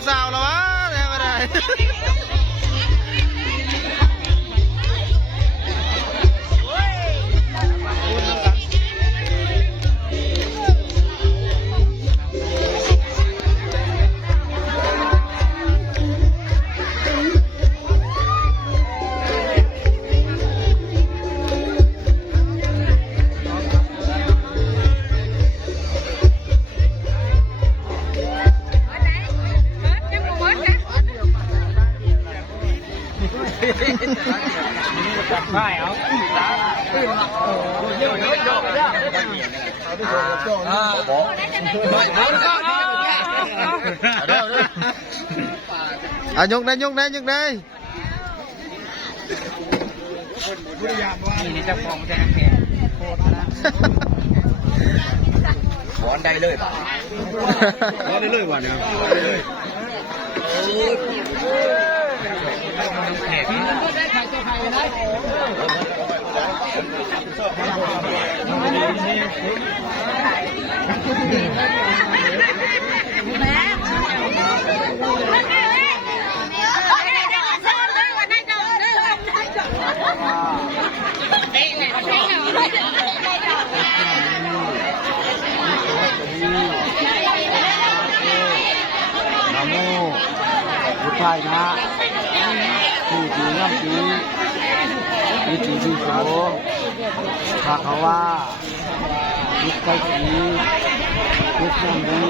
ผู้สาวแล้ววะเนี่ยไม่ได้ใช่เอาอ่ะยกได้ยกได้ยกได้นี่จะฟองจะแข็งถอนได้เลยถอนได้เลยว่ะเนี่ยแข็งนาโมพุทธายนะผู้ที่น้ำดีวิจิปิโสภาควาพุทธสีพุทธังดี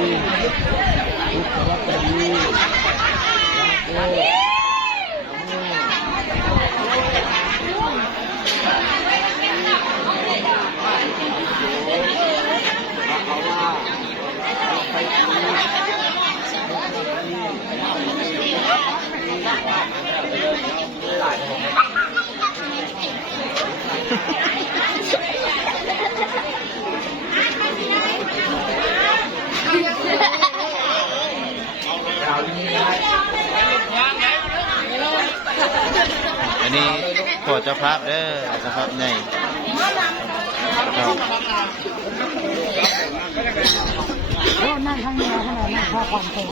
พุทธรัตนีโอ้อันนี้ขอเจ้าภาพเด้อเจ้าภาพในนั่งข้างในขนาดนั้นพอความ